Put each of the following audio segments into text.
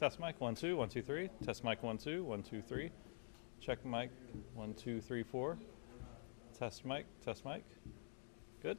Test mic, 1, 2, 1, 2, 3. Test mic, 1, 2, 1, 2, 3. Check mic, 1, 2, 3, 4. Test mic, test mic. Good.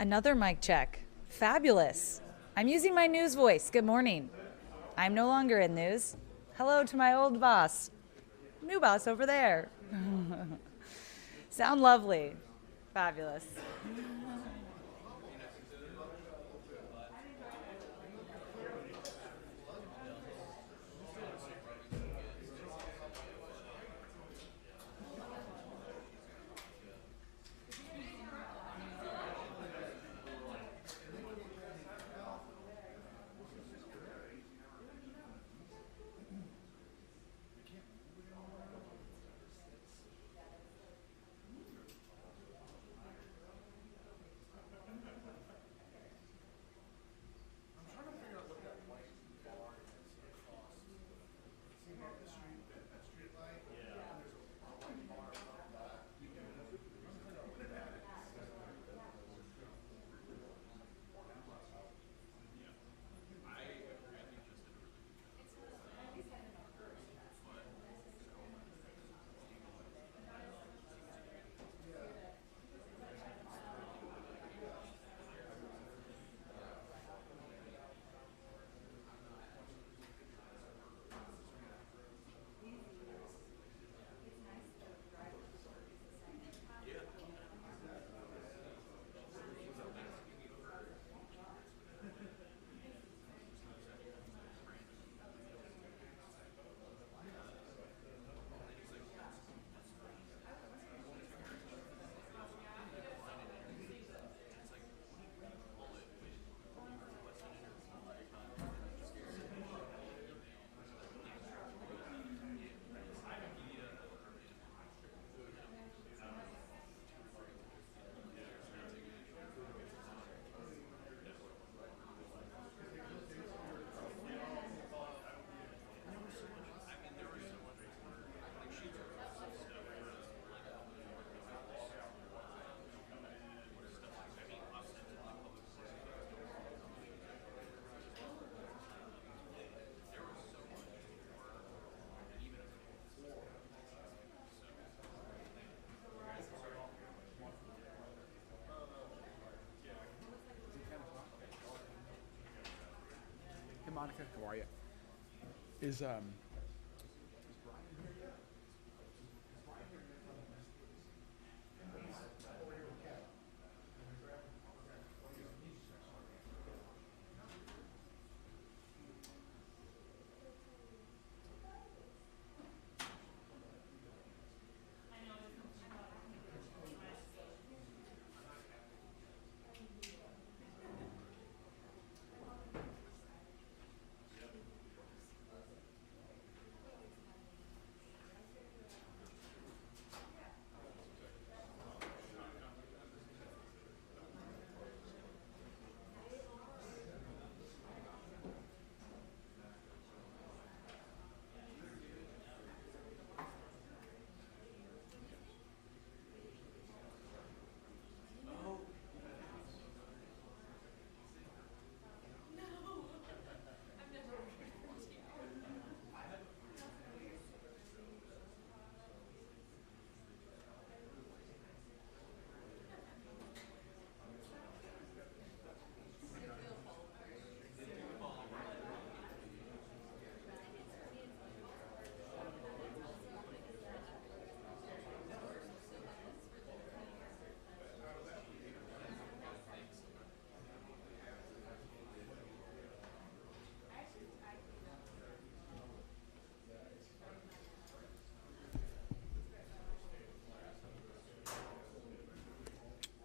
Another mic check. Fabulous. I'm using my news voice. Good morning. I'm no longer in news. Hello to my old boss. New boss over there. Sound lovely. Fabulous. Hey, Monica, how are you?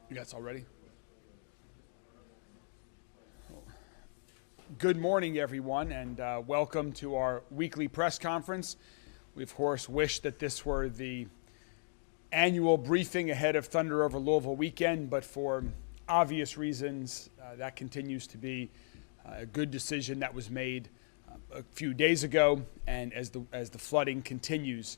You guys all ready? Good morning, everyone, and welcome to our weekly press conference. We, of course, wish that this were the annual briefing ahead of Thunder over Louisville weekend, but for obvious reasons, that continues to be a good decision that was made a few days ago, and as the flooding continues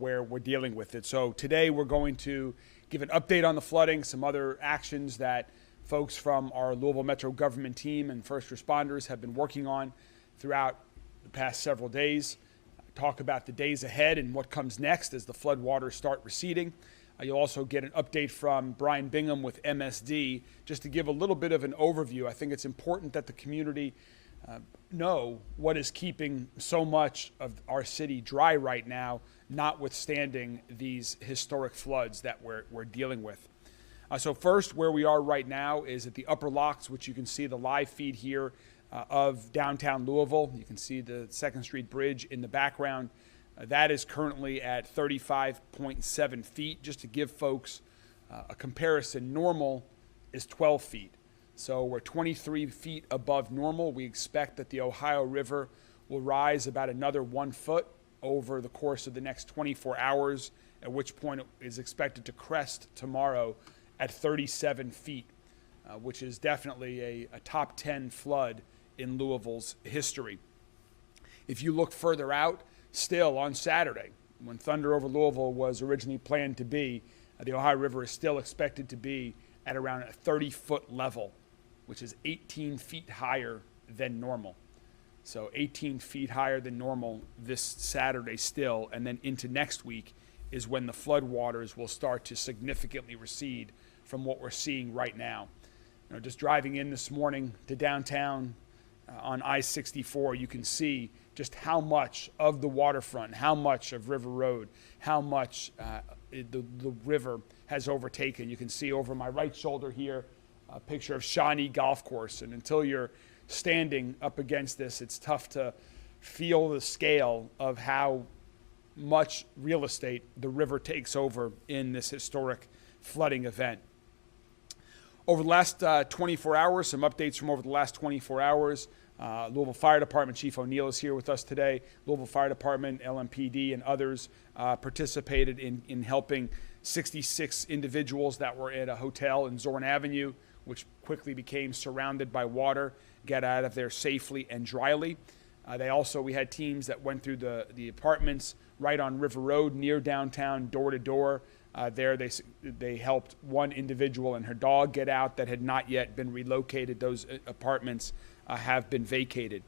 where we're dealing with it. So today we're going to give an update on the flooding, some other actions that folks from our Louisville Metro government team and first responders have been working on throughout the past several days, talk about the days ahead and what comes next as the floodwaters start receding. You'll also get an update from Brian Bingham with MSD, just to give a little bit of an overview. I think it's important that the community know what is keeping so much of our city dry right now, notwithstanding these historic floods that we're dealing with. So first, where we are right now is at the upper locks, which you can see the live feed here of downtown Louisville. You can see the 2nd Street Bridge in the background. That is currently at 35.7 feet. Just to give folks a comparison, normal is 12 feet. So we're 23 feet above normal. We expect that the Ohio River will rise about another 1 foot over the course of the next 24 hours, at which point it is expected to crest tomorrow at 37 feet, which is definitely a top 10 flood in Louisville's history. If you look further out, still on Saturday, when Thunder over Louisville was originally planned to be, the Ohio River is still expected to be at around a 30-foot level, which is 18 feet higher than normal. So 18 feet higher than normal this Saturday still, and then into next week is when the floodwaters will start to significantly recede from what we're seeing right now. Just driving in this morning to downtown on I-64, you can see just how much of the waterfront, how much of River Road, how much the river has overtaken. You can see over my right shoulder here a picture of Shawnee Golf Course, and until you're standing up against this, it's tough to feel the scale of how much real estate the river takes over in this historic flooding event. Over the last 24 hours, some updates from over the last 24 hours. Louisville Fire Department Chief O'Neill is here with us today. Louisville Fire Department, LMPD, and others participated in helping 66 individuals that were at a hotel in Zorn Avenue, which quickly became surrounded by water, get out of there safely and dryly. We had teams that went through the apartments right on River Road near downtown, door to door. There they helped one individual and her dog get out that had not yet been relocated. Those apartments have been vacated.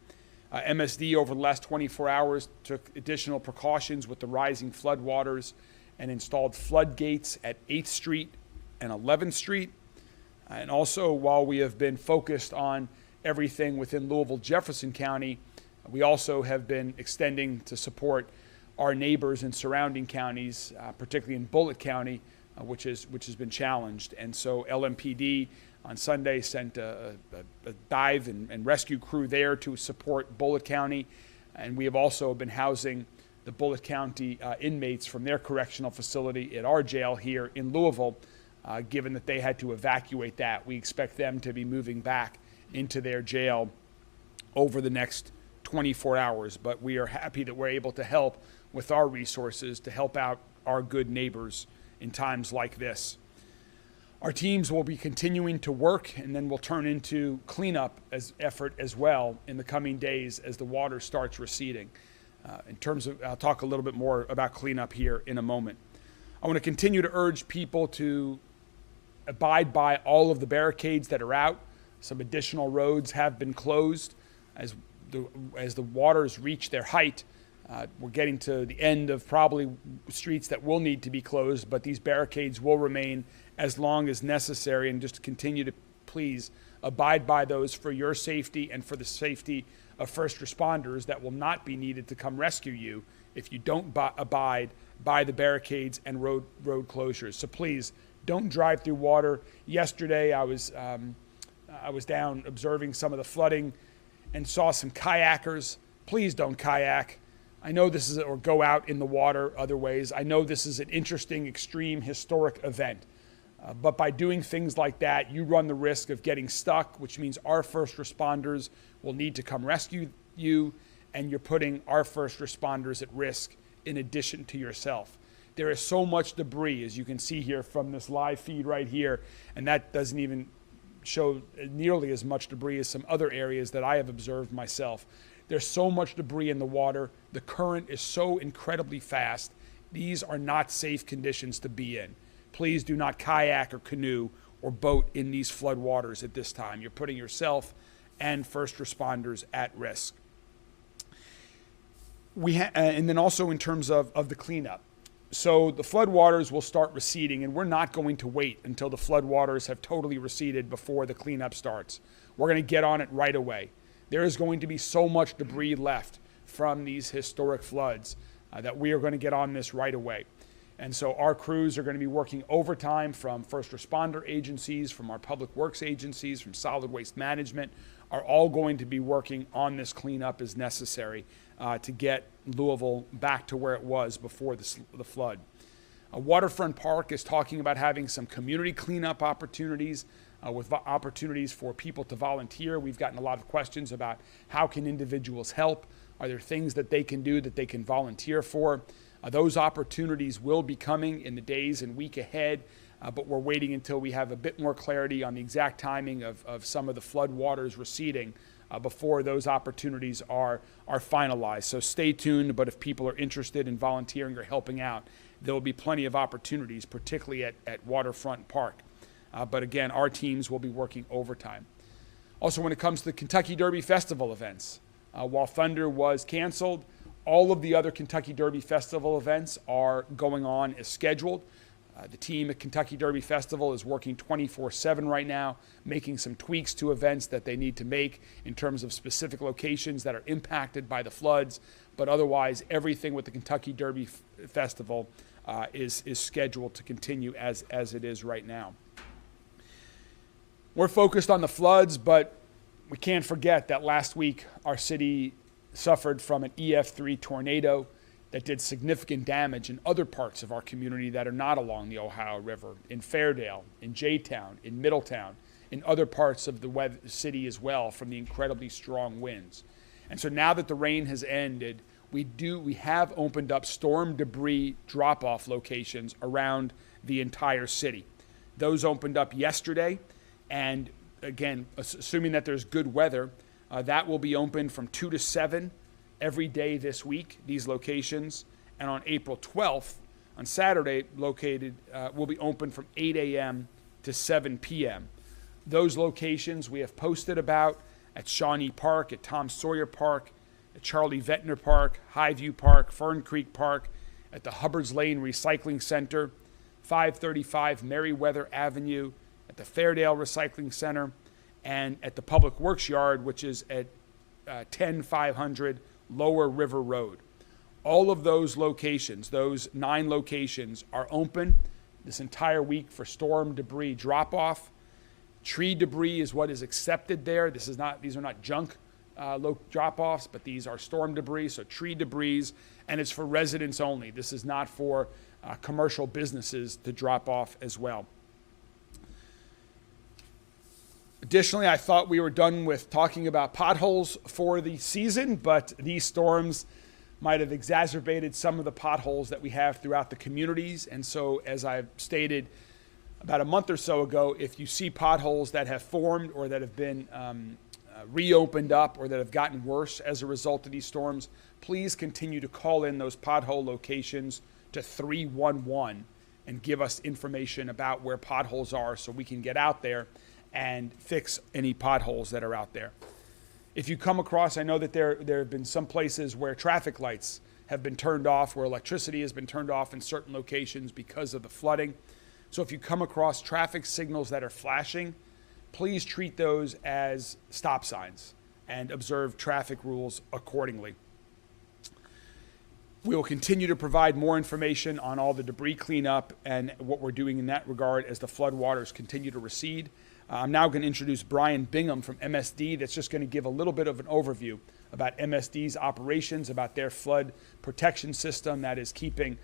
MSD over the last 24 hours took additional precautions with the rising floodwaters and installed floodgates at 8th Street and 11th Street. And also, while we have been focused on everything within Louisville, Jefferson County, we also have been extending to support our neighbors in surrounding counties, particularly in Bullitt County, which has been challenged. And so LMPD on Sunday sent a dive and rescue crew there to support Bullitt County. And we have also been housing the Bullitt County inmates from their correctional facility at our jail here in Louisville, given that they had to evacuate that. We expect them to be moving back into their jail over the next 24 hours. But we are happy that we're able to help with our resources to help out our good neighbors in times like this. Our teams will be continuing to work, and then we'll turn into cleanup effort as well in the coming days as the water starts receding. I'll talk a little bit more about cleanup here in a moment. I want to continue to urge people to abide by all of the barricades that are out. Some additional roads have been closed as the waters reach their height. We're getting to the end of probably streets that will need to be closed, but these barricades will remain as long as necessary, and just continue to please abide by those for your safety and for the safety of first responders that will not be needed to come rescue you if you don't abide by the barricades and road closures. So please don't drive through water. Yesterday I was down observing some of the flooding and saw some kayakers. Please don't kayak. I know this is, or go out in the water other ways. I know this is an interesting, extreme, historic event. But by doing things like that, you run the risk of getting stuck, which means our first responders will need to come rescue you, and you're putting our first responders at risk in addition to yourself. There is so much debris, as you can see here from this live feed right here, and that doesn't even show nearly as much debris as some other areas that I have observed myself. There's so much debris in the water. The current is so incredibly fast. These are not safe conditions to be in. Please do not kayak or canoe or boat in these flood waters at this time. You're putting yourself and first responders at risk. And then also in terms of the cleanup, So the floodwaters will start receding, and we're not going to wait until the floodwaters have totally receded before the cleanup starts. We're going to get on it right away. There is going to be so much debris left from these historic floods that we are going to get on this right away. And so our crews are going to be working overtime from first responder agencies, from our public works agencies, from solid waste management, are all going to be working on this cleanup as necessary to get Louisville back to where it was before the flood. Waterfront Park is talking about having some community cleanup opportunities with opportunities for people to volunteer. We've gotten a lot of questions about how can individuals help? Are there things that they can do that they can volunteer for? Those opportunities will be coming in the days and week ahead, but we're waiting until we have a bit more clarity on the exact timing of some of the flood waters receding before those opportunities are finalized. So stay tuned, but if people are interested in volunteering or helping out, there will be plenty of opportunities, particularly at Waterfront Park. But again, our teams will be working overtime. Also, when it comes to the Kentucky Derby Festival events, while Thunder was canceled, all of the other Kentucky Derby Festival events are going on as scheduled. The team at Kentucky Derby Festival is working 24/7 right now, making some tweaks to events that they need to make in terms of specific locations that are impacted by the floods. But otherwise, everything with the Kentucky Derby Festival is scheduled to continue as it is right now. We're focused on the floods, but we can't forget that last week our city suffered from an EF3 tornado that did significant damage in other parts of our community that are not along the Ohio River, in Fairdale, in J-Town, in Middletown, in other parts of the city as well from the incredibly strong winds. And so now that the rain has ended, we have opened up storm debris drop-off locations around the entire city. Those opened up yesterday, and again, assuming that there's good weather, that will be open from 2 to 7 every day this week, these locations. And on April 12th, on Saturday, will be open from 8 a.m. to 7 p.m. Those locations we have posted about at Shawnee Park, at Tom Sawyer Park, at Charlie Ventnor Park, Highview Park, Fern Creek Park, at the Hubbards Lane Recycling Center, 535 Meriwether Avenue, at the Fairdale Recycling Center, and at the Public Works Yard, which is at 10500 Lower River Road. All of those locations, those 9 locations, are open this entire week for storm debris drop-off. Tree debris is what is accepted there. These are not junk drop-offs, but these are storm debris, so tree debris, and it's for residents only. This is not for commercial businesses to drop off as well. Additionally, I thought we were done with talking about potholes for the season, but these storms might have exacerbated some of the potholes that we have throughout the communities. And so, as I've stated about a month or so ago, if you see potholes that have formed or that have been reopened up or that have gotten worse as a result of these storms, please continue to call in those pothole locations to 311 and give us information about where potholes are so we can get out there and fix any potholes that are out there. If you come across, I know that there have been some places where traffic lights have been turned off, where electricity has been turned off in certain locations because of the flooding. So if you come across traffic signals that are flashing, please treat those as stop signs and observe traffic rules accordingly. We will continue to provide more information on all the debris cleanup and what we're doing in that regard as the floodwaters continue to recede. I'm now going to introduce Brian Bingham from MSD that's just going to give a little bit of an overview about MSD's operations, about their flood protection system that is keeping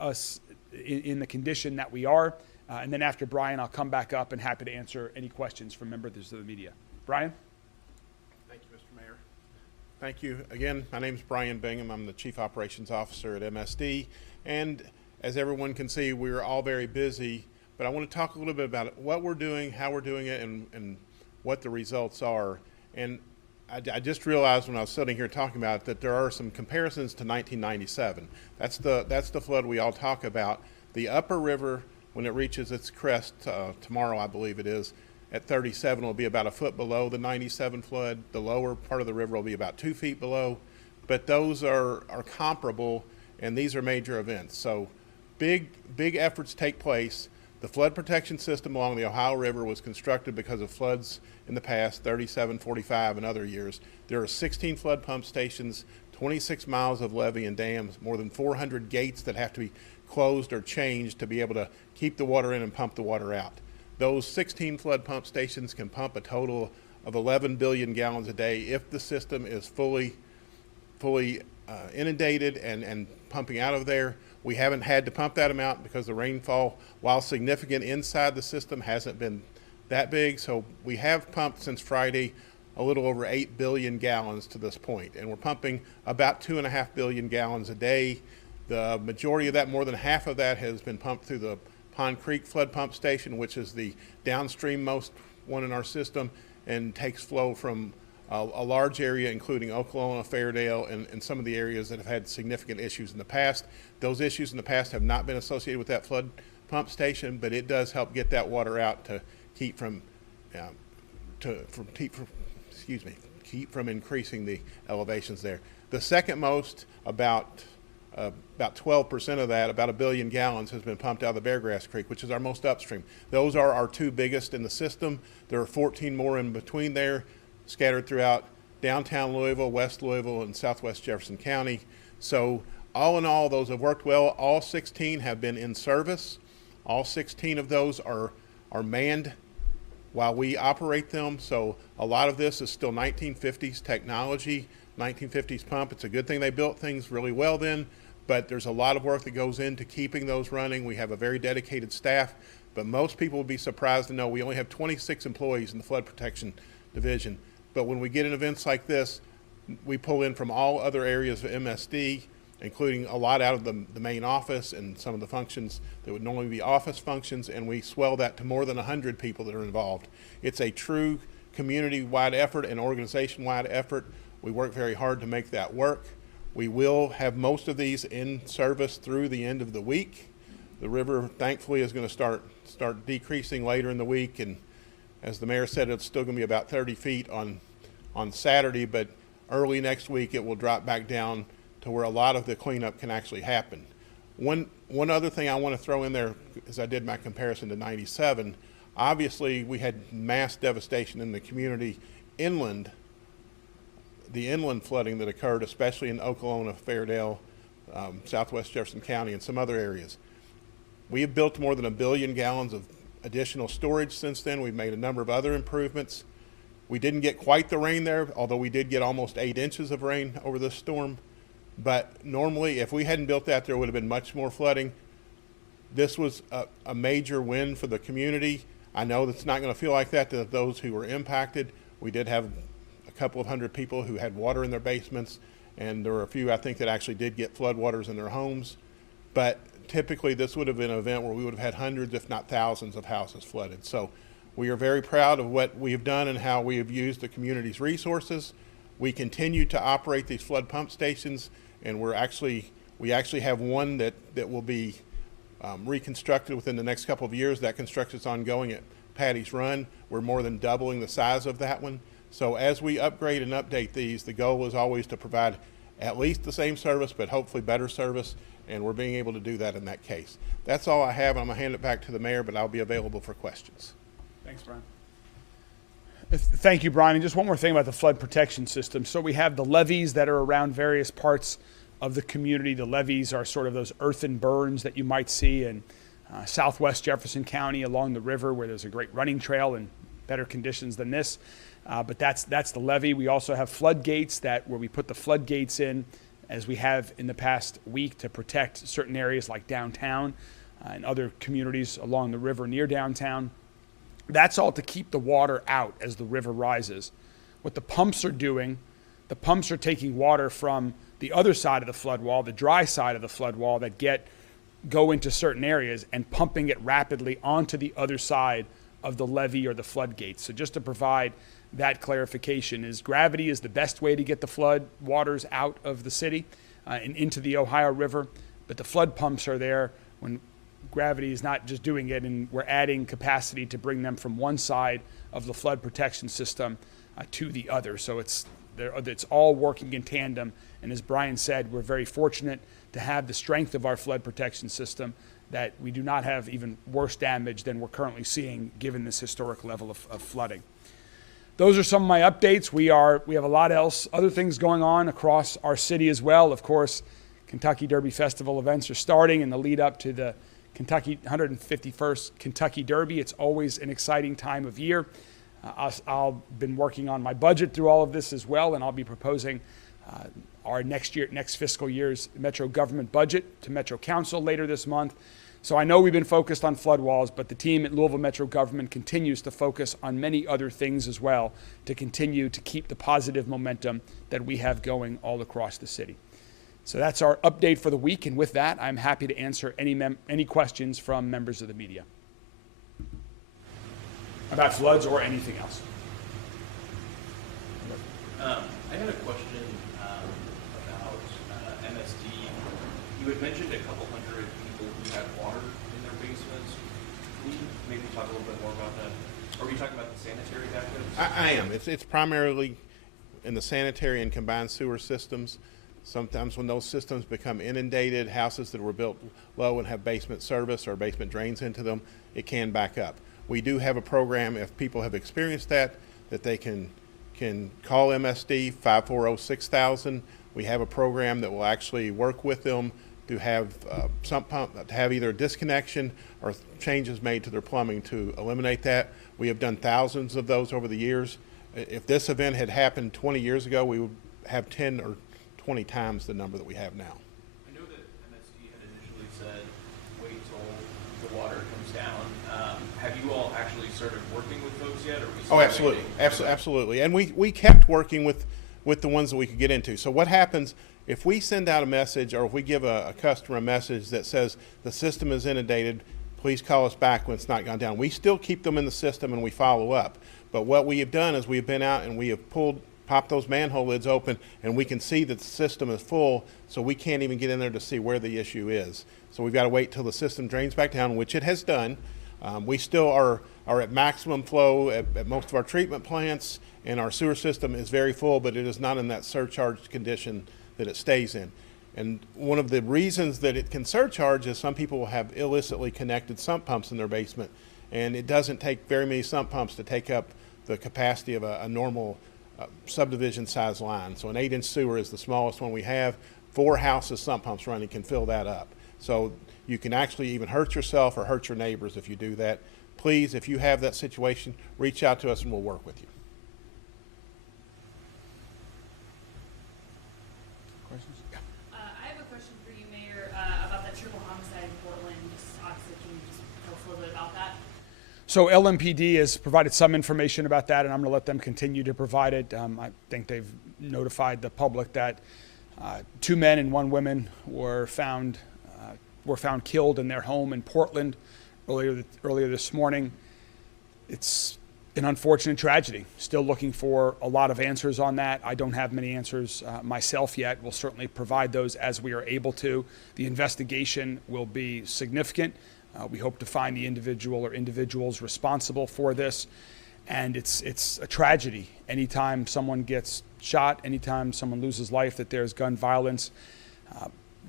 us in the condition that we are. And then after Brian, I'll come back up and happy to answer any questions from members of the media. Brian? Thank you, Mr. Mayor. Thank you. Again, my name is Brian Bingham. I'm the Chief Operations Officer at MSD. And as everyone can see, we're all very busy. But I want to talk a little bit about what we're doing, how we're doing it, and what the results are. And I just realized when I was sitting here talking about it that there are some comparisons to 1997. That's the flood we all talk about. The upper river, when it reaches its crest tomorrow, I believe it is, at 37 will be about a foot below the 97 flood. The lower part of the river will be about 2 feet below. But those are comparable, and these are major events. So big efforts take place. The flood protection system along the Ohio River was constructed because of floods in the past, 37, 45, and other years. There are 16 flood pump stations, 26 miles of levee and dams, more than 400 gates that have to be closed or changed to be able to keep the water in and pump the water out. Those 16 flood pump stations can pump a total of 11 billion gallons a day if the system is fully inundated and pumping out of there. We haven't had to pump that amount because the rainfall, while significant inside the system, hasn't been that big. So we have pumped since Friday a little over 8 billion gallons to this point, and we're pumping about 2.5 billion gallons a day. The majority of that, more than half of that, has been pumped through the Pond Creek Flood Pump Station, which is the downstream most one in our system, and takes flow from a large area, including Oklahoma, Fairdale, and some of the areas that have had significant issues in the past. Those issues in the past have not been associated with that flood pump station, but it does help get that water out to keep from increasing the elevations there. The second most, about 12% of that, about 1 billion gallons, has been pumped out of the Beargrass Creek, which is our most upstream. Those are our two biggest in the system. There are 14 more in between there, scattered throughout downtown Louisville, West Louisville, and Southwest Jefferson County. So all in all, those have worked well. All 16 have been in service. All 16 of those are manned while we operate them. So a lot of this is still 1950s technology, 1950s pump. It's a good thing they built things really well then, but there's a lot of work that goes into keeping those running. We have a very dedicated staff, but most people will be surprised to know we only have 26 employees in the flood protection division. But when we get in events like this, we pull in from all other areas of MSD, including a lot out of the main office and some of the functions that would normally be office functions, and we swell that to more than 100 people that are involved. It's a true community-wide effort and organization-wide effort. We work very hard to make that work. We will have most of these in service through the end of the week. The river, thankfully, is going to start decreasing later in the week, and as the mayor said, it's still going to be about 30 feet on Saturday, but early next week it will drop back down to where a lot of the cleanup can actually happen. One other thing I want to throw in there, as I did my comparison to 97, obviously we had mass devastation in the community inland, the inland flooding that occurred, especially in Oklahoma, Fairdale, Southwest Jefferson County, and some other areas. We have built more than 1 billion gallons of additional storage since then. We've made a number of other improvements. We didn't get quite the rain there, although we did get almost 8 inches of rain over this storm. But normally, if we hadn't built that, there would have been much more flooding. This was a major win for the community. I know that's not going to feel like that to those who were impacted. We did have a couple of hundred people who had water in their basements, and there were a few, I think, that actually did get floodwaters in their homes. But typically, this would have been an event where we would have had hundreds, if not thousands, of houses flooded. So we are very proud of what we have done and how we have used the community's resources. We continue to operate these flood pump stations, and we actually have one that will be reconstructed within the next couple of years. That construction is ongoing at Patty's Run. We're more than doubling the size of that one. So as we upgrade and update these, the goal is always to provide at least the same service, but hopefully better service, and we're being able to do that in that case. That's all I have. I'm going to hand it back to the mayor, but I'll be available for questions. Thanks, Brian. Thank you, Brian. And just one more thing about the flood protection system. So we have the levees that are around various parts of the community. The levees are sort of those earthen burns that you might see in Southwest Jefferson County along the river, where there's a great running trail and better conditions than this. But that's the levee. We also have floodgates where we put the floodgates in, as we have in the past week, to protect certain areas like downtown and other communities along the river near downtown. That's all to keep the water out as the river rises. What the pumps are doing, the pumps are taking water from the other side of the flood wall, the dry side of the flood wall, that go into certain areas, and pumping it rapidly onto the other side of the levee or the floodgates. So just to provide that clarification, is gravity is the best way to get the flood waters out of the city and into the Ohio River, but the flood pumps are there when gravity is not just doing it, and we're adding capacity to bring them from one side of the flood protection system to the other. So it's It's all working in tandem. And as Brian said, we're very fortunate to have the strength of our flood protection system, that we do not have even worse damage than we're currently seeing given this historic level of flooding. Those are some of my updates. We have a lot else, other things going on across our city as well. Of course, Kentucky Derby Festival events are starting in the lead up to the 151st Kentucky Derby. It's always an exciting time of year. I've been working on my budget through all of this as well, and I'll be proposing our next fiscal year's Metro government budget to Metro Council later this month. So I know we've been focused on flood walls, but the team at Louisville Metro Government continues to focus on many other things as well to continue to keep the positive momentum that we have going all across the city. So that's our update for the week, and with that, I'm happy to answer any questions from members of the media about floods or anything else. I had a question about MSD. You had mentioned a couple hundred people who had water in their basements. Can you maybe talk a little bit more about that? Are you talking about the sanitary backups? I am. It's primarily in the sanitary and combined sewer systems. Sometimes when those systems become inundated, houses that were built low and have basement service or basement drains into them, it can back up. We do have a program, if people have experienced that they can call MSD 540-6000. We have a program that will actually work with them to have sump pump, to have either a disconnection or changes made to their plumbing to eliminate that. We have done thousands of those over the years. If this event had happened 20 years ago, we would have 10 or 20 times the number that we have now. I know that MSD had initially said wait till the water comes down. Have you all actually started working with folks yet? Or are we still absolutely. waiting? Absolutely. And we kept working with the ones that we could get into. So what happens if we send out a message, or if we give a customer a message that says the system is inundated, please call us back when it's not gone down. We still keep them in the system and we follow up. But what we have done is we have been out and we have popped those manhole lids open, and we can see that the system is full, so we can't even get in there to see where the issue is. So we've got to wait till the system drains back down, which it has done. We still are at maximum flow at most of our treatment plants, and our sewer system is very full, but it is not in that surcharged condition that it stays in. And one of the reasons that it can surcharge is some people will have illicitly connected sump pumps in their basement, and it doesn't take very many sump pumps to take up the capacity of a normal subdivision size line. So an 8-inch sewer is the smallest one we have. 4 houses sump pumps running can fill that up. So you can actually even hurt yourself or hurt your neighbors if you do that. Please, if you have that situation, reach out to us and we'll work with you. Questions? Yeah. I have a question for you, Mayor, about that triple homicide in Portland. Just obviously, can you just tell us a little bit about that? So LMPD has provided some information about that, and I'm going to let them continue to provide it. I think they've notified the public that 2 men and 1 woman were found killed in their home in Portland earlier this morning. It's an unfortunate tragedy. Still looking for a lot of answers on that. I don't have many answers myself yet. We'll certainly provide those as we are able to. The investigation will be significant. We hope to find the individual or individuals responsible for this. And it's a tragedy. Anytime someone gets shot, anytime someone loses life, that there's gun violence.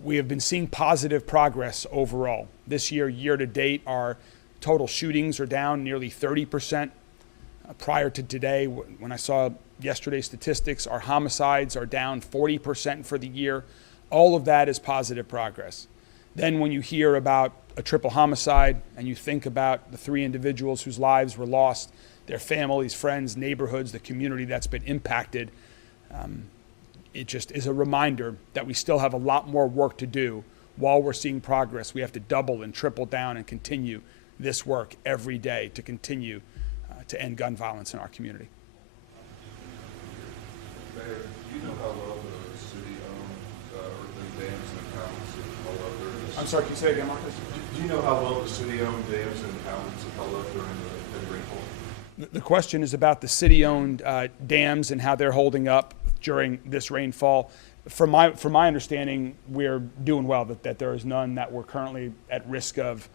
We have been seeing positive progress overall. This year to date, our total shootings are down nearly 30%. Prior to today, when I saw yesterday's statistics, our homicides are down 40% for the year. All of that is positive progress. Then when you hear about a triple homicide and you think about the 3 individuals whose lives were lost, their families, friends, neighborhoods, the community that's been impacted, it just is a reminder that we still have a lot more work to do. While we're seeing progress, we have to double and triple down and continue this work every day to continue to end gun violence in our community. Mayor, do you know how well the city-owned earthly dams and impoundments have held up during this? I'm sorry, can you say again, Marcus? Do you know how well the city-owned dams and impoundments have held up during the heavy rainfall? The question is about the city-owned dams and how they're holding up during this rainfall. From my understanding, we're doing well, that there is none that we're currently at risk of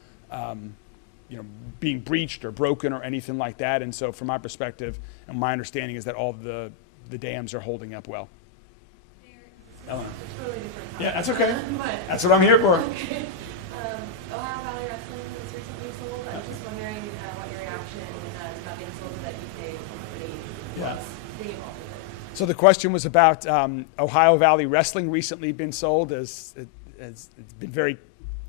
being breached or broken or anything like that. And so from my perspective, and my understanding is that all of the the dams are holding up well. It's totally different. Yeah, that's okay. But, That's what I'm here for. okay. Ohio Valley Wrestling was recently sold. I'm just wondering what your reaction to that being sold to that UK company was being involved with it. So the question was about Ohio Valley Wrestling recently been sold. It's been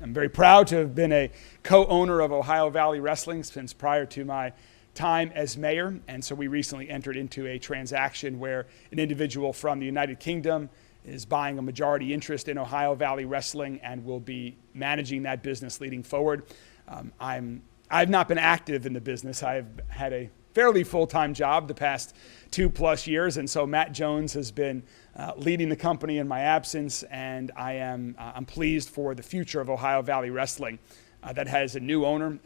I'm very proud to have been a co-owner of Ohio Valley Wrestling since prior to my time as mayor. And so we recently entered into a transaction where an individual from the United Kingdom is buying a majority interest in Ohio Valley Wrestling and will be managing that business leading forward. I've not been active in the business. I've had a fairly full-time job the past 2+ years, and so Matt Jones has been leading the company in my absence, and I'm pleased for the future of Ohio Valley Wrestling that has a new owner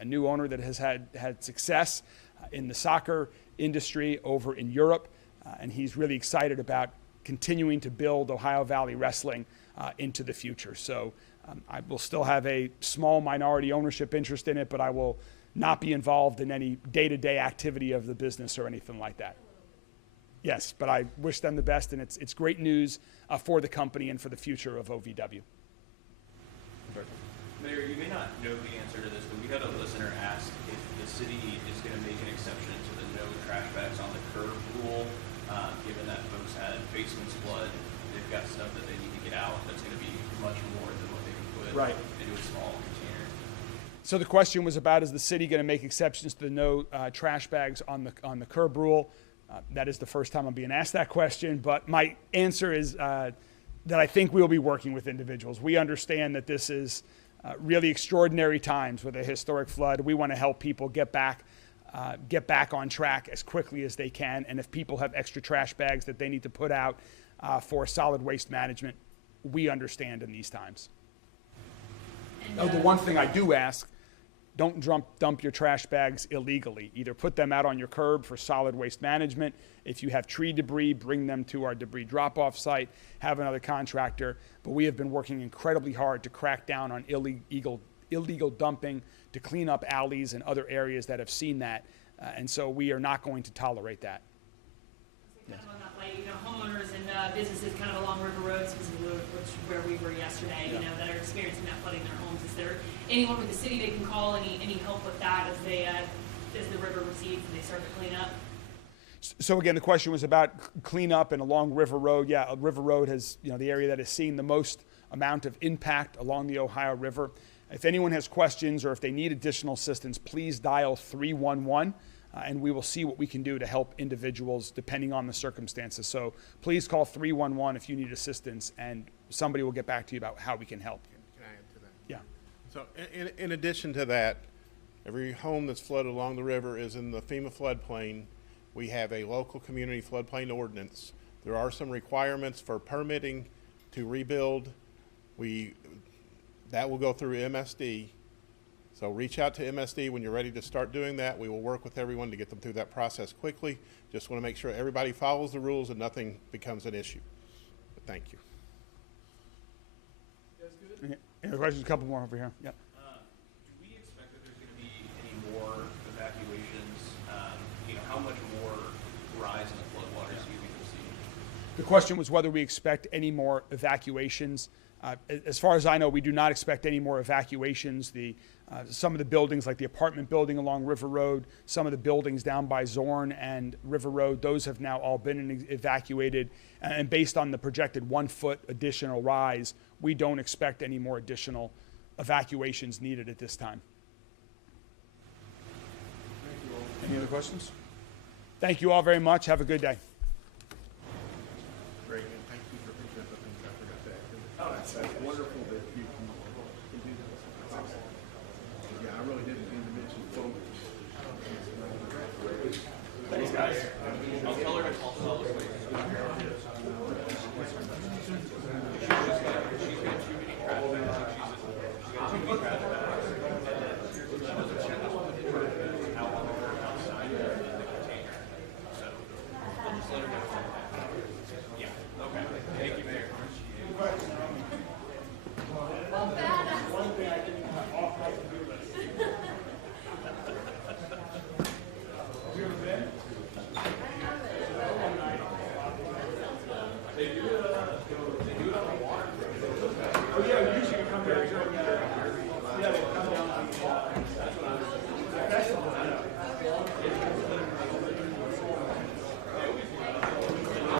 that has had success in the soccer industry over in Europe, and he's really excited about continuing to build Ohio Valley Wrestling into the future. So I will still have a small minority ownership interest in it, but I will not be involved in any day-to-day activity of the business or anything like that. Yes, but I wish them the best, and it's great news for the company and for the future of OVW. Mayor, you may not know the answer to this, but we had a listener ask if the city is going to make an exception to the no trash bags on the curb rule, given that folks had basements flood, they've got stuff that they need to get out that's going to be much more than what they can put into a small container. So the question was about, is the city going to make exceptions to the no trash bags on the curb rule? That is the first time I'm being asked that question, but my answer is that I think we'll be working with individuals. We understand that this is really extraordinary times with a historic flood. We want to help people get back on track as quickly as they can, and if people have extra trash bags that they need to put out for solid waste management, we understand in these times. And, The one thing I do ask, don't dump your trash bags illegally. Either put them out on your curb for solid waste management. If you have tree debris, bring them to our debris drop-off site, have another contractor. But we have been working incredibly hard to crack down on illegal dumping, to clean up alleys and other areas that have seen that. And so we are not going to tolerate that. kind of on that light, homeowners and businesses kind of along River Road, specifically where we were yesterday, that are experiencing that flooding in their homes. Is there anyone with the city they can call, any help with that as the river recedes and they start to clean up? So again, the question was about cleanup and along River Road. Yeah, River Road has, the area that has seen the most amount of impact along the Ohio River. If anyone has questions or if they need additional assistance, please dial 311. And we will see what we can do to help individuals depending on the circumstances. So please call 311 if you need assistance, and somebody will get back to you about how we can help. Can I add to that? Yeah. So in addition to that, every home that's flooded along the river is in the FEMA floodplain. We have a local community floodplain ordinance. There are some requirements for permitting to rebuild. That will go through MSD. So reach out to MSD when you're ready to start doing that. We will work with everyone to get them through that process quickly. Just want to make sure everybody follows the rules and nothing becomes an issue. But thank you. Okay. Any questions? A couple more over here. Yep. Do we expect that there's going to be any more evacuations? How much more rise in the floodwaters do you think we'll see? The question was whether we expect any more evacuations. As far as I know, we do not expect any more evacuations. Some of the buildings, like the apartment building along River Road, some of the buildings down by Zorn and River Road, those have now all been evacuated. And based on the projected 1 foot additional rise, we don't expect any more additional evacuations needed at this time. Any other questions? Thank you all very much. Have a good day. Great, and thank you for picking up the things I forgot to add. Oh, that's wonderful that you can do that. That's awesome. Yeah, I really didn't mean to mention foliage. Thanks, guys. I'll tell her to call solid waste. Yeah, they come down.